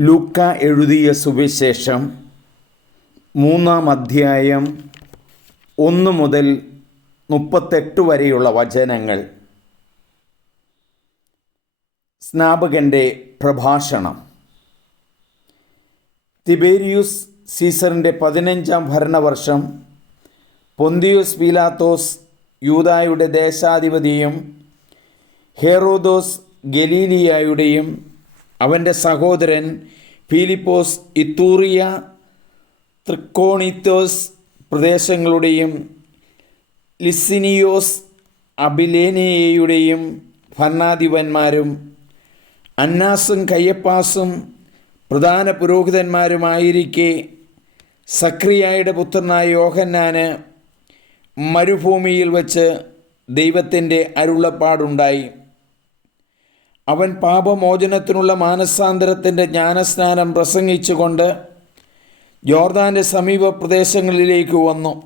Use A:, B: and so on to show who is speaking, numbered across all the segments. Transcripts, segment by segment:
A: ലൂക്ക എഴുതിയ സുവിശേഷം മൂന്നാം അധ്യായം ഒന്ന് മുതൽ മുപ്പത്തെട്ട് വരെയുള്ള വചനങ്ങൾ. സ്നാപകന്റെ പ്രഭാഷണം. തിബേരിയൂസ് സീസറിന്റെ പതിനഞ്ചാം ഭരണവർഷം പൊന്തിയൂസ് പീലാത്തോസ് യൂതായുടെ ദേശാധിപതിയും ഹെറോദോസ് ഗലീലിയായുടെയും അവന്റെ സഹോദരൻ ഫിലിപ്പോസ് ഇത്തൂറിയ തൃക്കോണിത്തോസ് പ്രദേശങ്ങളുടെയും ലിസിനിയോസ് അബിലേനയുടെയും ഭരണാധിപന്മാരും അന്നാസും കയ്യപ്പാസും പ്രധാന പുരോഹിതന്മാരുമായിരിക്കെ സക്രിയായുടെ പുത്രനായ യോഹന്നാന് മരുഭൂമിയിൽ വച്ച് ദൈവത്തിന്റെ അരുളപ്പാടുണ്ടായി. അവൻ പാപമോചനത്തിനുള്ള മാനസാന്തരത്തിന്റെ ജ്ഞാനസ്നാനം പ്രസംഗിച്ചുകൊണ്ട് ജോർദാന്റെ സമീപ പ്രദേശങ്ങളിലേക്ക് വന്നു.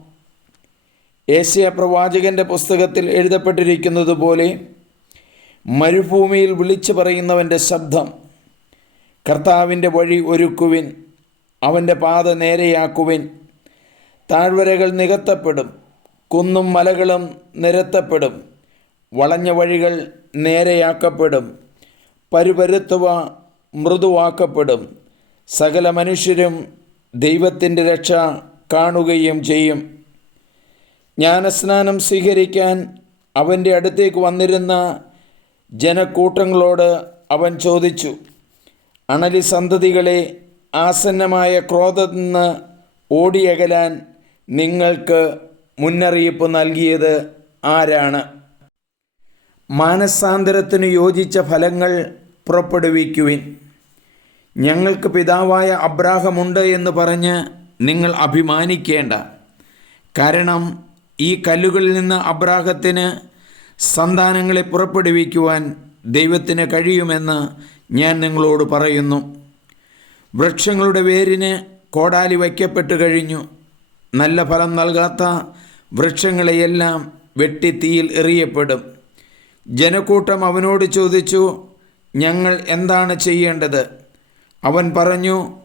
A: ഏഷ്യ പ്രവാചകന്റെ പുസ്തകത്തിൽ എഴുതപ്പെട്ടിരിക്കുന്നത് പോലെ മരുഭൂമിയിൽ വിളിച്ചു പറയുന്നവന്റെ ശബ്ദം കർത്താവിന്റെ വഴി ഒരുക്കുവിൻ അവന്റെ പാത നേരെയാക്കുവിൻ താഴ്വരകൾ നികത്തപ്പെടും കുന്നും മലകളും നിരത്തപ്പെടും വളഞ്ഞ വഴികൾ നേരെയാക്കപ്പെടും. പരുപരുത്തുവ മൃദുവാക്കപ്പെടും. സകല മനുഷ്യരും ദൈവത്തിന്റെ രക്ഷ കാണുകയും ചെയ്യും. ജ്ഞാനസ്നാനം സ്വീകരിക്കാൻ അവന്റെ അടുത്തേക്ക് വന്നിരുന്ന ജനക്കൂട്ടങ്ങളോട് അവൻ ചോദിച്ചു അണലി സന്തതികളെ ആസന്നമായ ക്രോധത്തിൽ നിന്ന് ഓടിയകലാൻ നിങ്ങൾക്ക് മുന്നറിയിപ്പ് നൽകിയത് ആരാണ്? മാനസാന്തരത്തിന് യോജിച്ച ഫലങ്ങൾ പുറപ്പെടുവിക്കുവിൻ. ഞങ്ങൾക്ക് പിതാവായ അബ്രാഹമുണ്ട് എന്ന് പറഞ്ഞ് നിങ്ങൾ അഭിമാനിക്കേണ്ട. കാരണം ഈ കല്ലുകളിൽ നിന്ന് അബ്രാഹത്തിന് സന്താനങ്ങളെ പുറപ്പെടുവിക്കുവാൻ ദൈവത്തിന് കഴിയുമെന്ന് ഞാൻ നിങ്ങളോട് പറയുന്നു. വൃക്ഷങ്ങളുടെ വേരിന് കോടാലി വയ്ക്കപ്പെട്ട് കഴിഞ്ഞു. നല്ല ഫലം നൽകാത്ത വൃക്ഷങ്ങളെയെല്ലാം വെട്ടി തീയിൽ എറിയപ്പെടും. ജനക്കൂട്ടം അവനോട് ചോദിച്ചു ഞങ്ങൾ എന്താണ് ചെയ്യേണ്ടത്? അവൻ പറഞ്ഞു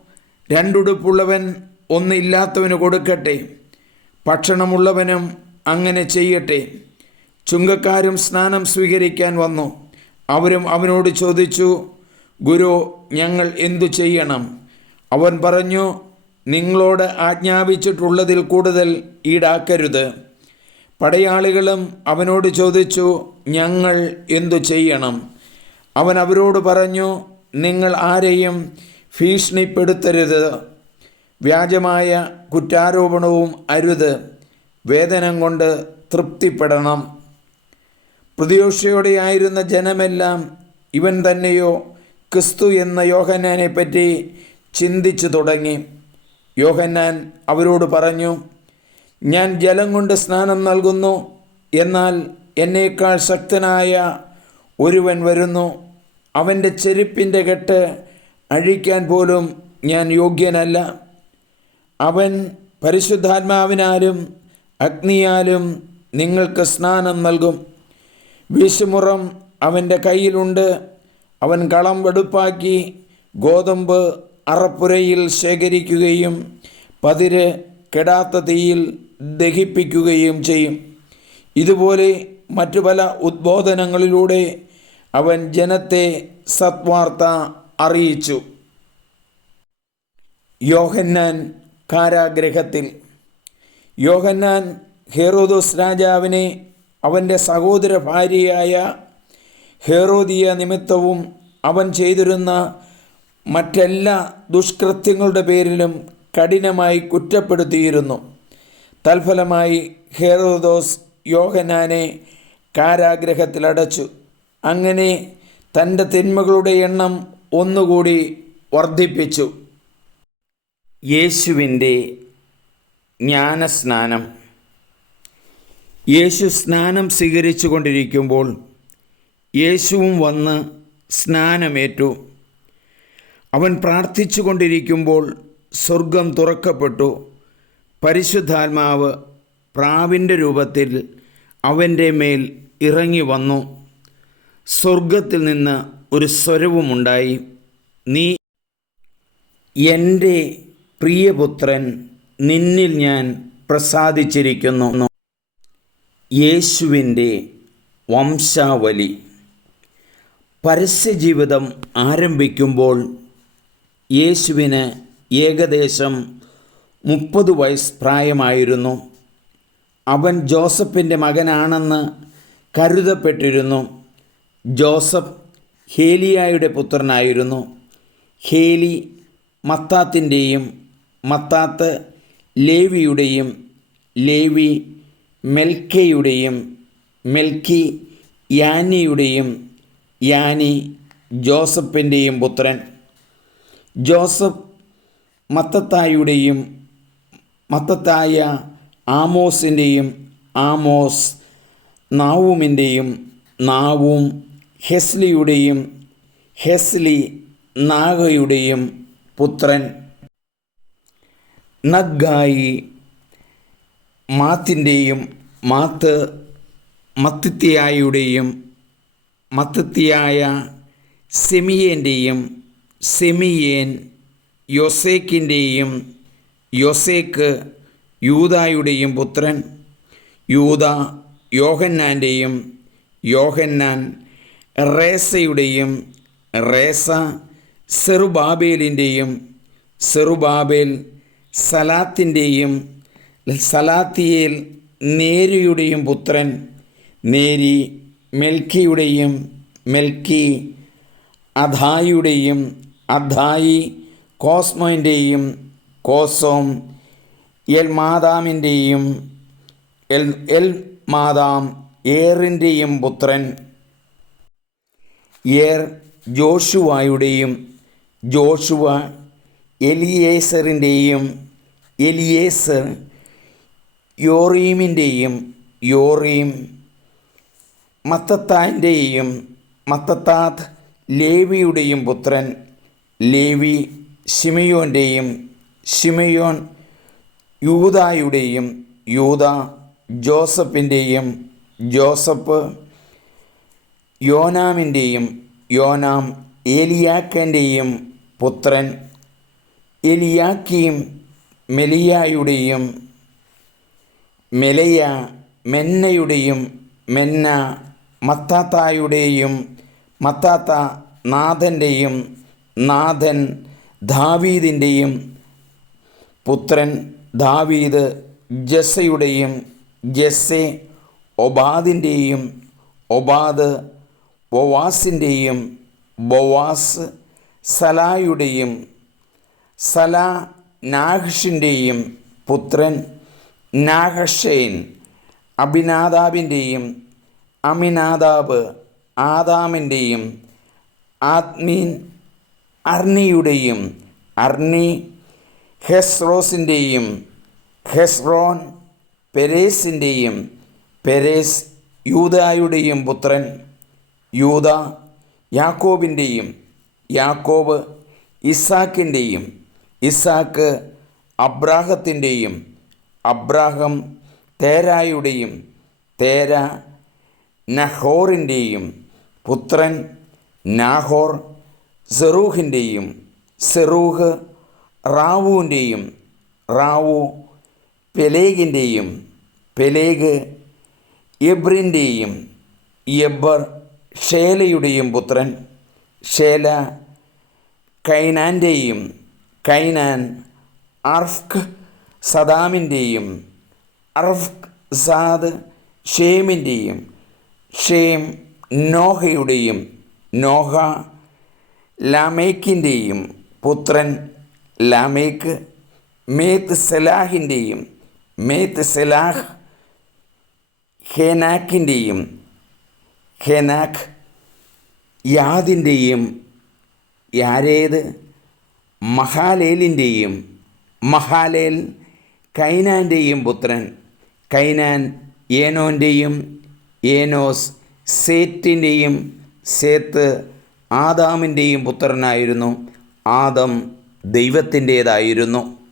A: രണ്ടുടുപ്പുള്ളവൻ ഒന്നില്ലാത്തവന് കൊടുക്കട്ടെ ഭക്ഷണമുള്ളവനും അങ്ങനെ ചെയ്യട്ടെ. ചുങ്കക്കാരും സ്നാനം സ്വീകരിക്കാൻ വന്നു. അവരും അവനോട് ചോദിച്ചു ഗുരു ഞങ്ങൾ എന്തു ചെയ്യണം? അവൻ പറഞ്ഞു നിങ്ങളോട് ആജ്ഞാപിച്ചിട്ടുള്ളതിൽ കൂടുതൽ ഈടാക്കരുത്. പടയാളികളും അവനോട് ചോദിച്ചു ഞങ്ങൾ എന്തു ചെയ്യണം? അവൻ അവരോട് പറഞ്ഞു നിങ്ങൾ ആരെയും ഭീഷണിപ്പെടുത്തരുത്. വ്യാജമായ കുറ്റാരോപണവും അരുത്. വേതനം കൊണ്ട് തൃപ്തിപ്പെടണം. പ്രതിയോഷയോടെയായിരുന്ന ജനമെല്ലാം ഇവൻ തന്നെയോ ക്രിസ്തു എന്ന യോഹന്നാനെ പറ്റി ചിന്തിച്ചു തുടങ്ങി. യോഹന്നാൻ അവരോട് പറഞ്ഞു ഞാൻ ജലം കൊണ്ട് സ്നാനം നൽകുന്നു. എന്നാൽ എന്നേക്കാൾ ശക്തനായ ഒരുവൻ വരുന്നു. അവന്റെ ചെരുപ്പിന്റെ കെട്ട് അഴിക്കാൻ പോലും ഞാൻ യോഗ്യനല്ല. അവൻ പരിശുദ്ധാത്മാവിനാലും അഗ്നിയാലും നിങ്ങൾക്ക് സ്നാനം നൽകും. വിശുമുറം അവന്റെ കയ്യിലുണ്ട്. അവൻ കളം വെടുപ്പാക്കി ഗോതമ്പ് അറപ്പുരയിൽ ശേഖരിക്കുകയും പതിര് കെടാത്ത തീയിൽ ദഹിപ്പിക്കുകയും ചെയ്യും. ഇതുപോലെ മറ്റു പല ഉദ്ബോധനങ്ങളിലൂടെ അവൻ ജനത്തെ സത്വാർത്ത അറിയിച്ചു. യോഹന്നാൻ കാരാഗ്രഹത്തിൽ. യോഹന്നാൻ ഹെറോദോസ് രാജാവിനെ അവന്റെ സഹോദര ഭാര്യയായ ഹെറോദിയ നിമിത്തവും അവൻ ചെയ്തിരുന്ന മറ്റെല്ലാ ദുഷ്കൃത്യങ്ങളുടെ പേരിലും കഠിനമായി കുറ്റപ്പെടുത്തിയിരുന്നു. തൽഫലമായി ഹെറോദോസ് യോഹനാനെ കാരാഗ്രഹത്തിലടച്ചു. അങ്ങനെ തന്റെ തിന്മകളുടെ എണ്ണം ഒന്നുകൂടി വർദ്ധിപ്പിച്ചു. യേശുവിന്റെ ജ്ഞാനസ്നാനം. യേശു സ്നാനം സ്വീകരിച്ചു കൊണ്ടിരിക്കുമ്പോൾ യേശുവും വന്ന് സ്നാനമേറ്റു. അവൻ പ്രാർത്ഥിച്ചു കൊണ്ടിരിക്കുമ്പോൾ സ്വർഗം തുറക്കപ്പെട്ടു. പരിശുദ്ധാത്മാവ് പ്രാവിന്റെ രൂപത്തിൽ അവന്റെ മേൽ ഇറങ്ങി വന്നു. സ്വർഗത്തിൽ നിന്ന് ഒരു സ്വരവുമുണ്ടായി. നീ എന്റെ പ്രിയപുത്രൻ നിന്നിൽ ഞാൻ പ്രസാദിച്ചിരിക്കുന്നു. യേശുവിന്റെ വംശാവലി. പരസ്യജീവിതം ആരംഭിക്കുമ്പോൾ യേശുവിന് ഏകദേശം മുപ്പത് വയസ്സ് പ്രായമായിരുന്നു. അവൻ ജോസഫിന്റെ മകനാണെന്ന് കരുതപ്പെട്ടിരുന്നു. ജോസഫ് ഹേലിയായുടെ പുത്രനായിരുന്നു. ഹേലി മത്താത്തിന്റെയും മത്താത്ത് ലേവിയുടെയും ലേവി മെൽക്കയുടെയും മെൽക്കി യാനിയുടെയും യാനി ജോസഫിന്റെയും പുത്രൻ. ജോസഫ് മത്തത്തായുടെയും മത്തത്തായ ആമോസിന്റെയും ആമോസ് നാവൂമിന്റെയും നാവൂം ഹെസ്ലിയുടെയും ഹെസ്ലി നാഗയുടെയും പുത്രൻ നഗ്ഗായി മാത്തിന്റെയും മാത്ത് മത്തിത്തിയായുടെയും മത്തിത്തിയായ സെമിയേന്റെയും സെമിയേൻ യൊസേക്കിന്റെയും യൊസേക്ക് യൂതായുടെയും പുത്രൻ യൂത യോഹന്നാന്റെയും യോഹന്നാൻ റേസയുടെയും റേസ സെറുബാബേലിന്റെയും സെറുബാബേൽ സലാത്തിന്റെയും സലാത്തിയേൽ നേരിയുടെയും പുത്രൻ നേരി മെൽക്കിയുടെയും മെൽക്കി അധായിയുടെയും അധായി കോസ്മോന്റെയും കോസോം എൽ മാതാമിന്റെയും എൽ എൽ മാതാം ഏറിന്റെയും പുത്രൻ ഏർ ജോഷുവായുടെയും ജോഷുവ എലിയേസറിന്റെയും എലിയേസർ യോറീമിന്റെയും യോറീം മത്തത്താന്റെയും മത്തത്താത്ത് ലേവിയുടെയും പുത്രൻ ലേവി ഷിമയോന്റെയും ഷിമയോൻ യൂതായുടെയും യൂത ജോസഫിന്റെയും ജോസഫ് യോനാമിന്റെയും യോനാം ഏലിയാക്കന്റെയും പുത്രൻ എലിയാക്കിയും മെലിയായുടെയും മെലയ മെന്നയുടെയും മെന്ന മത്താത്തായുടെയും മത്താത്ത നാഥന്റെയും നാഥൻ ദാവീദിന്റെയും പുത്രൻ ദാവീദ് ജസ്സയുടെയും ജസ്സെ ഒബാദിന്റെയും ഒബാദ് ബൊവാസിന്റെയും ബൊവാസ് സലായുടെയും സല നാഹഷിന്റെയും പുത്രൻ നാഹഷേൻ അഭിനാദാബിന്റെയും അമിനാദാബ് ആദാമിന്റെയും ആത്മീൻ അർണിയുടെയും അർണി ഹെസ്രോസിന്റെയും ഹെസ്റോൻ പെരേസിന്റെയും പെരേസ് യൂതായുടെയും പുത്രൻ യൂത യാക്കോബിന്റെയും യാക്കോബ് ഇസാക്കിന്റെയും ഇസാക്ക് അബ്രാഹത്തിന്റെയും അബ്രാഹം തേരായുടെയും തേര നഹോറിന്റെയും പുത്രൻ നാഹോർ സെറൂഹിന്റെയും സെറൂഹ് റാവുവിന്റെയും റാവു പെലേഗിന്റെയും പെലേഗ് എബ്രിന്റെയും എബ്ബർ ഷേലയുടെയും പുത്രൻ ഷേല കൈനാന്റെയും കൈനാൻ അർഫ്ക് സദാമിന്റെയും അർഫ്ക് സാദ് ഷേമിന്റെയും ഷേം നോഹയുടെയും നോഹ ലാമേക്കിന്റെയും പുത്രൻ ലാമേക്ക് മേത്ത് സലാഹിന്റെയും മേത്ത് സലാഹ് ഹേനാക്കിന്റെയും ഹെനാഖ് യാദിന്റെയും യാരേത്? മഹാലേലിന്റെയും മഹാലേൽ കൈനാന്റെയും പുത്രൻ. കൈനാൻ ഏനോന്റെയും ഏനോസ് സേറ്റിന്റെയും സേത്ത് ആദാമിന്റെയും പുത്രനായിരുന്നു. ആദം ദൈവത്തിന്റേതായിരുന്നു